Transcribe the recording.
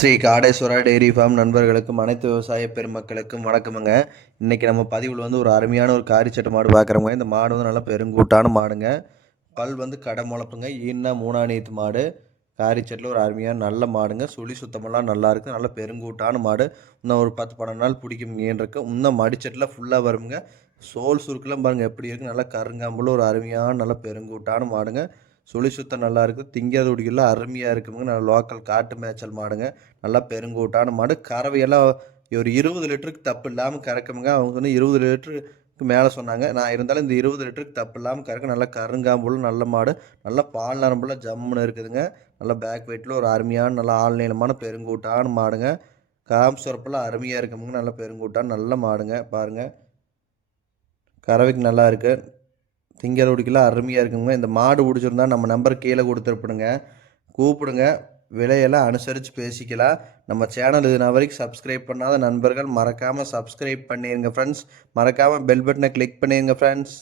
Sri Kadeswara dairy farm நண்பர்களுக்கும் அனைத்து விவசாய பெருமக்களுக்கும் வணக்கமுங்க. இன்றைக்கி நம்ம பதிவில் வந்து ஒரு அருமையான ஒரு காரிச்சட்டை மாடு பார்க்குறோங்க இந்த மாடு வந்து நல்லா பெருங்கூட்டான மாடுங்க. பல் வந்து கடை முளப்புங்க. ஈன்னா மூணாணியத்து மாடு. காரிச்சட்டில் ஒரு அருமையான நல்ல மாடுங்க. சுழி சுத்தமெல்லாம் நல்லாயிருக்கு நல்ல பெருங்கூட்டான மாடு. இன்னும் ஒரு பத்து பன்னெண்டு நாள் பிடிக்குங்கன்னு இன்னும் மடிச்சட்டில் ஃபுல்லாக வருங்க சோல் சுருக்கெல்லாம் பாருங்கள் எப்படி இருக்குது நல்லா கருங்காம்புல ஒரு அருமையான நல்ல பெருங்கூட்டான மாடுங்க. சுழி சுத்தம் நல்லா இருக்குது திங்காத உடிக்கல அருமையாக இருக்குங்க. நல்லா லோக்கல் காட்டு மேய்ச்சல் மாடுங்க. நல்லா பெருங்கூட்டான மாடு. கறவையெல்லாம் ஒரு இருபது லிட்டருக்கு தப்பு இல்லாமல் கறக்குமுங்க அவங்க வந்து இருபது லிட்டருக்கு மேலே சொன்னாங்க. நான் இருந்தாலும் இந்த இருபது லிட்டருக்கு தப்பு இல்லாமல் கறக்க நல்லா கருங்காம்புள்ள நல்ல மாடு. நல்லா பால் நரம்புல ஜம்முன்னு இருக்குதுங்க. நல்லா பேக் வெயிட்டில் ஒரு அருமையான நல்லா ஆழ்நிலமான பெருங்கூட்டான மாடுங்க. காம் சுரப்பெல்லாம் அருமையாக இருக்குமுங்க நல்லா பெருங்கூட்டான நல்ல மாடுங்க. பாருங்கள் கறவைக்கு நல்லா இருக்குது திங்கள் குடிக்கலாம் அருமையாக இருக்குங்க. இந்த மாடு பிடிச்சிருந்தா நம்ம நம்பர் கீழே கொடுத்துருப்பிடுங்க. கூப்பிடுங்க. விலையெல்லாம் அனுசரித்து பேசிக்கலாம். நம்ம சேனல் இது நான் வரைக்கும் சப்ஸ்கிரைப் பண்ணாத நண்பர்கள் மறக்காமல் சப்ஸ்கிரைப் பண்ணிடுங்க ஃப்ரெண்ட்ஸ் மறக்காமல் பெல் பட்டனை கிளிக் பண்ணிடுங்க ஃப்ரெண்ட்ஸ்